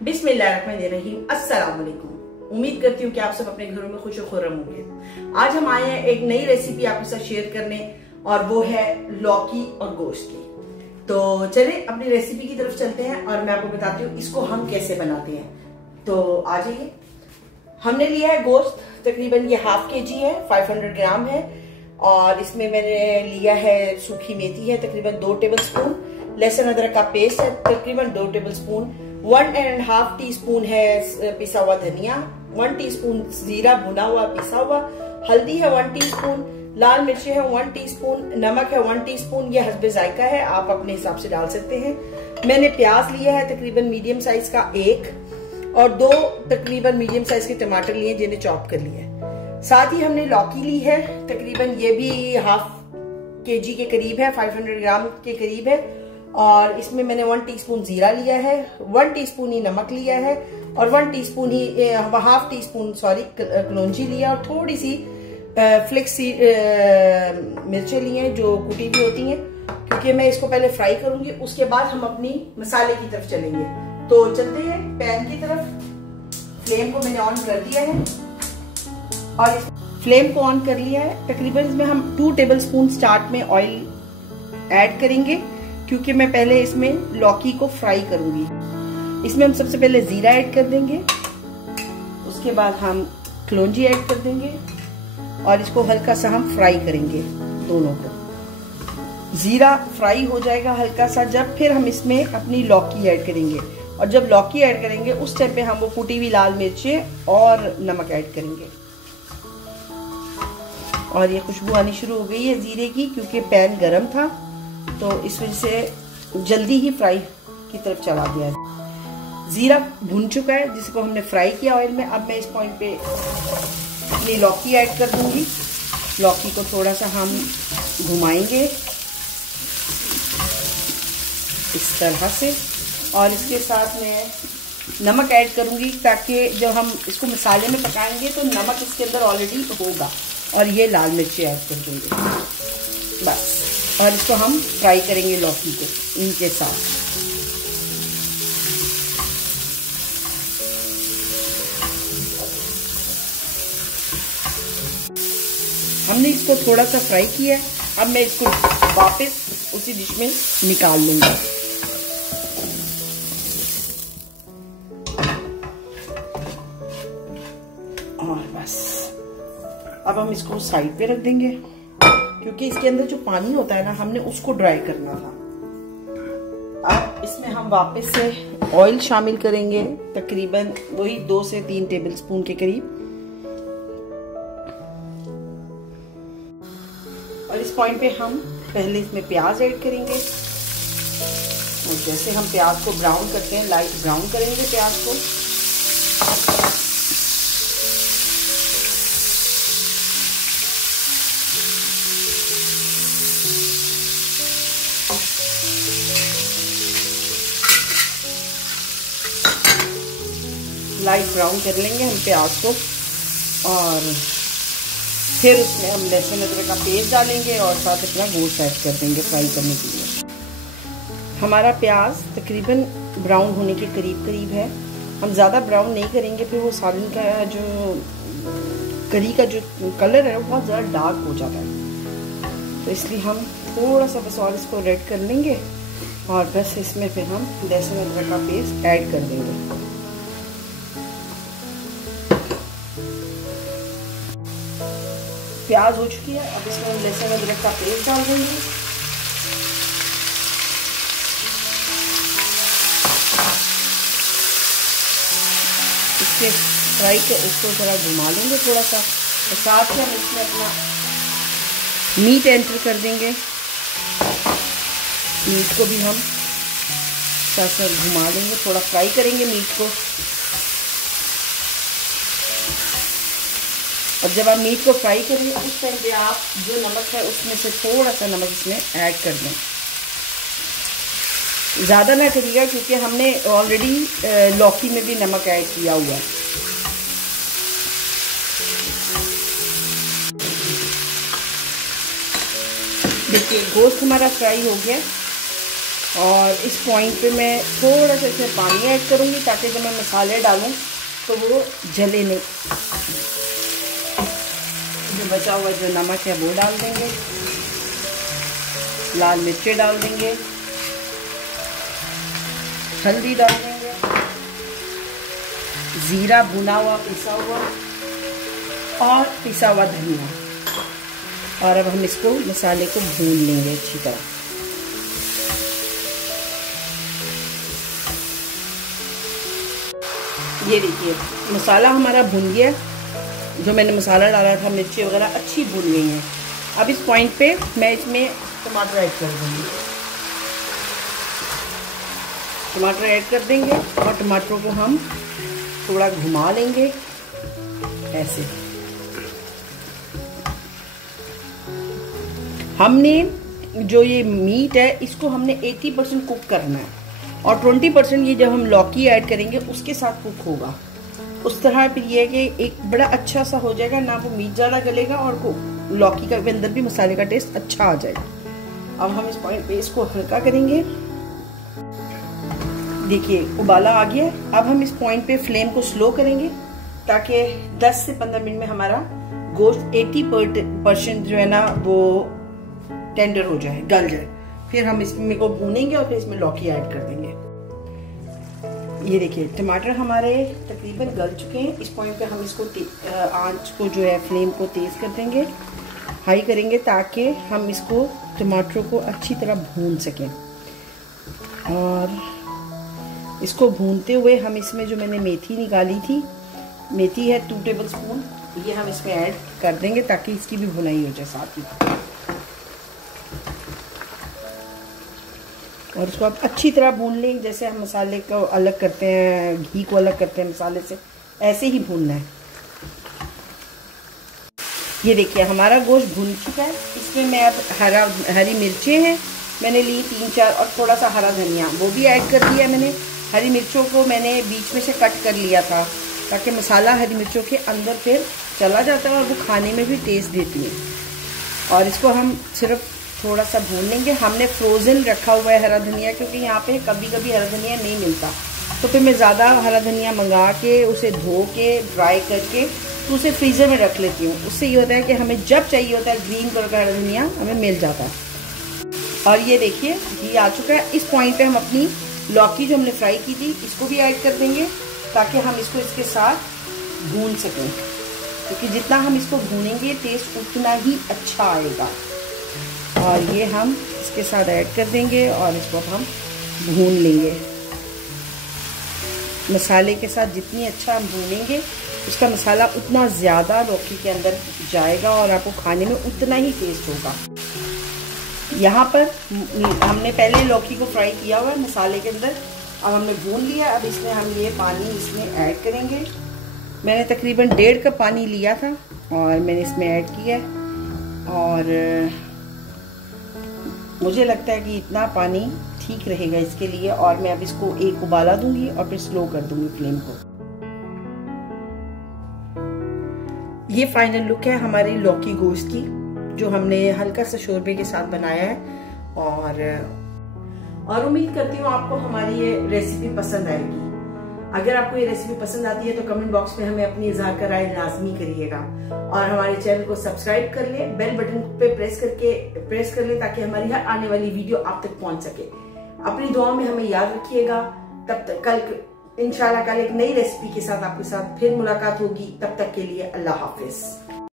बिस्मिल्लाहिर्रहमानिर्रहीम। अस्सलाम वालेकुम। उम्मीद करती हूँ कि आप सब अपने घरों में खुश और खुर्रम होंगे। आज हम आए हैं एक नई रेसिपी आपके साथ शेयर करने, और वो है लौकी और गोश्त की। तो चलिए अपनी रेसिपी की तरफ चलते हैं और मैं आपको बताती हूँ इसको हम कैसे बनाते हैं। तो आ जाइए। हमने लिया है गोश्त, तकरीबन ये ½ kg है, 500 ग्राम है। और इसमें मैंने लिया है सूखी मेथी है तकरीबन 2 टेबलस्पून, लहसुन अदरक का पेस्ट है तकरीबन 2 टेबलस्पून, 1.5 टीस्पून है पिसा हुआ धनिया, 1 टीस्पून जीरा भुना हुआ पिसा हुआ, हल्दी है 1 टीस्पून, लाल मिर्ची है 1 टीस्पून, नमक है 1 टीस्पून। ये हस्बे जायका है, आप अपने हिसाब से डाल सकते हैं। मैंने प्याज लिया है तकरीबन मीडियम साइज का 1, और 2 तकरीबन मीडियम साइज के टमाटर लिए जिन्हें चॉप कर लिया है। साथ ही हमने लौकी ली है तकरीबन, ये भी ½ kg के करीब है, 500 ग्राम के करीब है। और इसमें मैंने 1 टीस्पून जीरा लिया है, 1 टीस्पून ही नमक लिया है, और 1 टीस्पून ही ½ टीस्पून कलौंजी लिया, और थोड़ी सी फ्लेक्स मिर्चें ली हैं जो कुटी भी होती हैं, क्योंकि मैं इसको पहले फ्राई करूंगी, उसके बाद हम अपनी मसाले की तरफ चलेंगे। तो चलते हैं पैन की तरफ। फ्लेम को मैंने ऑन कर दिया है, और फ्लेम को ऑन कर लिया है। तकरीबन इसमें हम 2 टेबलस्पून स्टार्ट में ऑयल ऐड करेंगे, क्योंकि मैं पहले इसमें लौकी को फ्राई करूंगी। इसमें हम सबसे पहले जीरा ऐड कर देंगे, उसके बाद हम कलौंजी ऐड कर देंगे, और इसको हल्का सा हम फ्राई करेंगे दोनों को। जीरा फ्राई हो जाएगा हल्का सा जब, फिर हम इसमें अपनी लौकी ऐड करेंगे, और जब लौकी ऐड करेंगे उस टाइम पे हम वो कुटी हुई लाल मिर्चें और नमक ऐड करेंगे। और ये खुशबू आनी शुरू हो गई है जीरे की, क्योंकि पैन गरम था तो इस वजह से जल्दी ही फ्राई की तरफ चला दिया है। जीरा भुन चुका है जिसको हमने फ्राई किया ऑयल में। अब मैं इस पॉइंट पे अपनी लौकी ऐड कर दूंगी। लौकी को थोड़ा सा हम घुमाएंगे इस तरह से, और इसके साथ मैं नमक ऐड करूंगी, ताकि जब हम इसको मसाले में पकाएंगे तो नमक इसके अंदर ऑलरेडी होगा। और ये लाल मिर्ची ऐड कर देंगे बस, और इसको हम फ्राई करेंगे लौकी को इनके साथ। हमने इसको थोड़ा सा फ्राई किया है, अब मैं इसको वापस उसी डिश में निकाल लूंगा। और बस अब हम इसको साइड पे रख देंगे, क्योंकि इसके अंदर जो पानी होता है ना, हमने उसको ड्राई करना था। अब इसमें हम वापस से ऑयल शामिल करेंगे, तकरीबन वही 2 से 3 टेबलस्पून के करीब। और इस पॉइंट पे हम पहले इसमें प्याज ऐड करेंगे, और जैसे हम प्याज को ब्राउन करते हैं, लाइट ब्राउन करेंगे प्याज को। लाइट ब्राउन कर लेंगे हम प्याज को, और फिर उसमें हम लहसुन अदरक का पेस्ट डालेंगे, और साथ अपना गोश्त ऐड कर देंगे फ्राई करने के लिए। हमारा प्याज तकरीबन ब्राउन होने के करीब है। हम ज़्यादा ब्राउन नहीं करेंगे, फिर वो सालन का जो करी का जो कलर है वो बहुत ज़्यादा डार्क हो जाता है। तो इसलिए हम थोड़ा सा बस और इसको रेड कर लेंगे, और बस इसमें फिर हम लहसुन अदरक का पेस्ट ऐड कर देंगे। प्याज हो चुकी है, अब इसमें हम लहसुन अदरक का पेस्ट डाल देंगे। इसके फ्राई के इसको थोड़ा घुमा लेंगे थोड़ा सा, और साथ ही हम इसमें अपना मीट एंटर कर देंगे। मीट को भी हम साथ साथ घुमा लेंगे, थोड़ा फ्राई करेंगे मीट को। और जब आप मीट को फ्राई करेंगे उस टाइम पे आप जो नमक है उसमें से थोड़ा सा नमक इसमें ऐड कर दें। ज़्यादा ना करिएगा, क्योंकि हमने ऑलरेडी लौकी में भी नमक ऐड किया हुआ है। देखिए गोश्त हमारा फ्राई हो गया, और इस पॉइंट पे मैं थोड़ा सा इसमें पानी ऐड करूँगी ताकि जब मैं मसाले डालूँ तो वो जले नहीं। जो बचा हुआ जो नमक है वो डाल देंगे, लाल मिर्चें डाल देंगे, हल्दी डाल देंगे, जीरा भुना हुआ पिसा हुआ और पिसा हुआ धनिया। और अब हम इसको मसाले को भून लेंगे अच्छी तरह। ये देखिए मसाला हमारा भुन गया, जो मैंने मसाला डाला था मिर्ची वगैरह अच्छी भुन गई हैं। अब इस पॉइंट पे मैं इसमें टमाटर ऐड कर दूँगी। टमाटर ऐड कर देंगे और टमाटरों को हम थोड़ा घुमा लेंगे ऐसे। हमने जो ये मीट है इसको हमने 80% कुक करना है और 20% ये जब हम लौकी ऐड करेंगे उसके साथ कुक होगा। उस तरह फिर ये है कि एक बड़ा अच्छा सा हो जाएगा, ना वो मीट ज़्यादा गलेगा और लौकी का अंदर भी मसाले का टेस्ट अच्छा आ जाएगा। अब हम इस पॉइंट पे इसको हल्का करेंगे। देखिए उबाला आ गया। अब हम इस पॉइंट पे फ्लेम को स्लो करेंगे ताकि 10 से 15 मिनट में हमारा गोश्त 80% जो है ना वो टेंडर हो जाए, गल जाए। फिर हम इसमें को भूनेंगे और फिर इसमें लौकी ऐड कर देंगे। ये देखिए टमाटर हमारे तकरीबन गल चुके हैं। इस पॉइंट पे हम इसको आंच को जो है फ्लेम को तेज कर देंगे, हाई करेंगे ताकि हम इसको टमाटरों को अच्छी तरह भून सकें। और इसको भूनते हुए हम इसमें जो मैंने मेथी निकाली थी, मेथी है 2 टेबल स्पून, ये हम इसमें ऐड कर देंगे ताकि इसकी भी भुनाई हो जाए साथ ही। और इसको आप अच्छी तरह भून लें, जैसे हम मसाले को अलग करते हैं, घी को अलग करते हैं मसाले से, ऐसे ही भूनना है। ये देखिए हमारा गोश्त भून चुका है। इसमें मैं अब हरी मिर्चें हैं मैंने ली 3-4 और थोड़ा सा हरा धनिया वो भी ऐड कर दिया मैंने। हरी मिर्चों को मैंने बीच में से कट कर लिया था ताकि मसाला हरी मिर्चों के अंदर फिर चला जाता है और वो खाने में भी टेस्ट देती है। और इसको हम सिर्फ थोड़ा सा भून लेंगे। हमने फ्रोज़न रखा हुआ है हरा धनिया, क्योंकि यहाँ पे कभी कभी हरा धनिया नहीं मिलता, तो फिर मैं ज़्यादा हरा धनिया मंगा के उसे धो के ड्राई करके तो उसे फ्रीज़र में रख लेती हूँ। उससे ये होता है कि हमें जब चाहिए होता है ग्रीन कलर का हरा धनिया हमें मिल जाता है। और ये देखिए घी आ चुका है। इस पॉइंट पे हम अपनी लौकी जो हमने फ्राई की थी इसको भी ऐड कर देंगे ताकि हम इसको इसके साथ भून सकें, क्योंकि जितना हम इसको भूनेंगे टेस्ट उतना ही अच्छा आएगा। और ये हम इसके साथ ऐड कर देंगे और इसको हम भून लेंगे। मसाले के साथ जितनी अच्छा हम भूनेंगे उसका मसाला उतना ज़्यादा लौकी के अंदर जाएगा और आपको खाने में उतना ही टेस्ट होगा। यहाँ पर हमने पहले लौकी को फ्राई किया हुआ है मसाले के अंदर, अब हमने भून लिया। अब इसमें हम ये पानी इसमें ऐड करेंगे। मैंने तकरीबन 1.5 कप पानी लिया था और मैंने इसमें ऐड किया। और मुझे लगता है कि इतना पानी ठीक रहेगा इसके लिए। और मैं अब इसको एक उबाला दूंगी और फिर स्लो कर दूंगी फ्लेम को। ये फाइनल लुक है हमारी लौकी गोश्त की, जो हमने हल्का सा शोरबे के साथ बनाया है। और उम्मीद करती हूँ आपको हमारी ये रेसिपी पसंद आएगी। अगर आपको ये रेसिपी पसंद आती है तो कमेंट बॉक्स में हमें अपनी इज़हार का राय लाजमी करिएगा और हमारे चैनल को सब्सक्राइब कर ले, बेल बटन पे प्रेस कर ले ताकि हमारी हर आने वाली वीडियो आप तक पहुंच सके। अपनी दुआओं में हमें याद रखिएगा। तब तक कल इंशाल्लाह कल एक नई रेसिपी के साथ आपके साथ फिर मुलाकात होगी। तब तक के लिए अल्लाह हाफिज।